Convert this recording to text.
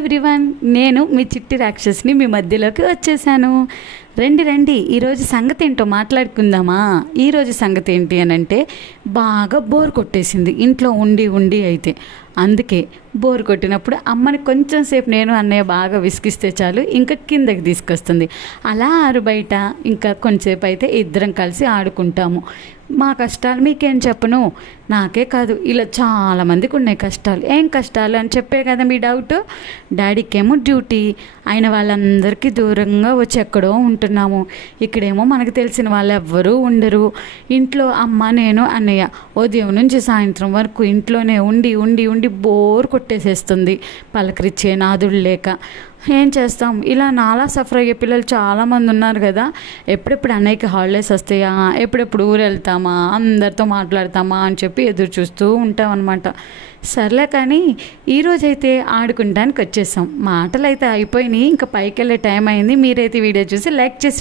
Everyone, నేను మీ చిట్టి రాక్షస్ని మీ మధ్యలోకి వచ్చేసాను. రండి రండి, ఈరోజు సంగతి ఏంటో మాట్లాడుకుందామా. ఈరోజు సంగతి ఏంటి అని అంటే, బాగా బోర్ కొట్టేసింది ఇంట్లో ఉండి ఉండి. అయితే అందుకే బోర్ కొట్టినప్పుడు అమ్మని కొంచెం సేపు నేను అన్నయ్య బాగా విసిగిస్తే చాలు, ఇంకా కిందకి తీసుకొస్తుంది. అలా ఆరు బయట ఇంకా కొంచెంసేపు అయితే ఇద్దరం కలిసి ఆడుకుంటాము. మా కష్టాలు మీకేం చెప్పను, నాకే కాదు ఇలా చాలామందికి ఉన్నాయి కష్టాలు. ఏం కష్టాలు అని చెప్పే కదా మీ డౌట్. డాడీకేమో డ్యూటీ, అయిన వాళ్ళందరికీ దూరంగా వచ్చి ఎక్కడో ఉంటున్నాము. ఇక్కడేమో మనకు తెలిసిన వాళ్ళు ఎవ్వరూ ఉండరు. ఇంట్లో అమ్మ, నేను, అన్నయ్య ఉదయం నుంచి సాయంత్రం వరకు ఇంట్లోనే ఉండి ఉండి ఉండి బోర్ కొట్టేసేస్తుంది, పలకరిచ్చే నాదుడు లేక. ఏం చేస్తాం, ఇలా నాలా సఫర్ అయ్యే పిల్లలు చాలామంది ఉన్నారు కదా. ఎప్పుడెప్పుడు అన్నయ్యకి హాలిడేస్ వస్తాయా, ఎప్పుడెప్పుడు ఊరు వెళ్తామా, అందరితో మాట్లాడతామా అని చెప్పి ఎదురు చూస్తూ ఉంటాం అనమాట. సర్లే కానీ ఈరోజైతే ఆడుకుంటానికి వచ్చేసాం. మాటలు అయితే అయిపోయినాయి, ఇంకా పైకి వెళ్ళే టైం అయింది. మీరైతే వీడియో చూసి లైక్ చేసి